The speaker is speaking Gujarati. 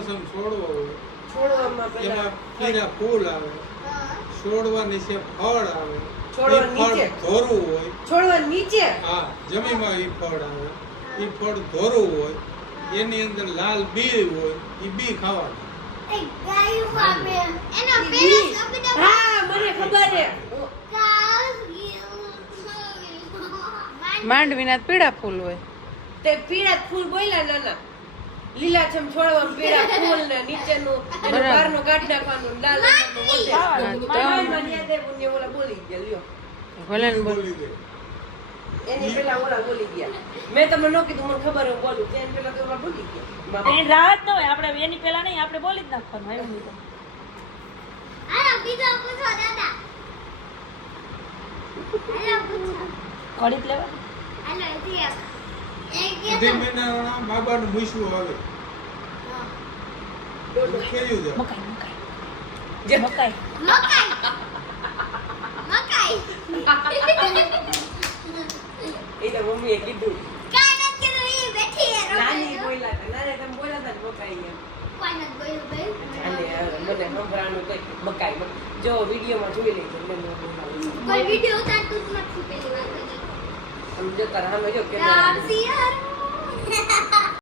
છોડવો હોય, છોડવામાં પેલા એમાં પીળા ફૂલ આવે, છોડવા નીચે ફળ આવે, છોડવા ઈ ફળ નીચે? ધોરું હોય, છોડવા નીચે હા જમીનમાં ઈ ફળ આવે, ઈ ફળ ધોરું હોય, એની અંદર લાલ બી હોય, ઈ બી ખાવાનું. હા મને ખબર છે. માંડવીના પીળા ફૂલ હોય. તે પીળા ફૂલ બોલ્યા નાના લીલાછમ છોડવામાં પીળા ફૂલ ને નીચેનું એનું બરાબર. બહારનું કાઢ નાખવાનું લાલ રંગનું મોઢે. ખાવાના. મને યાદ આવ્યું ને ઓલા બોલી ગયા લ્યો ભલે ને બોલ. બોલી દે. એની પેલા ઓલા બોલી ગયા. મેં તમને ન કીધું મને ખબર હું બોલું એની પેલા તો ઓલા બોલી ગયા. એની રાહત ન હોય આપણે એની પહેલા નહીં આપણે બોલી જ નાખવાનું એવું નહીં તો. ઘડી જ લેવા અઢી મહિનાના બાબાનું મૂછવું આવે, ખેલ્યું જાય. મકાઈ એ તો મમ્મીએ કીધું નાની બોલ્યા હતા નાને તમે બોલ્યા હતા ને મકાઈ એમ અને મને સંભળાનું કઈ મકાઈ જો વિડીયોમાં જોઈ લેજો મેં ન બોલાવ્યું. આમ જો તારા સામે જો કે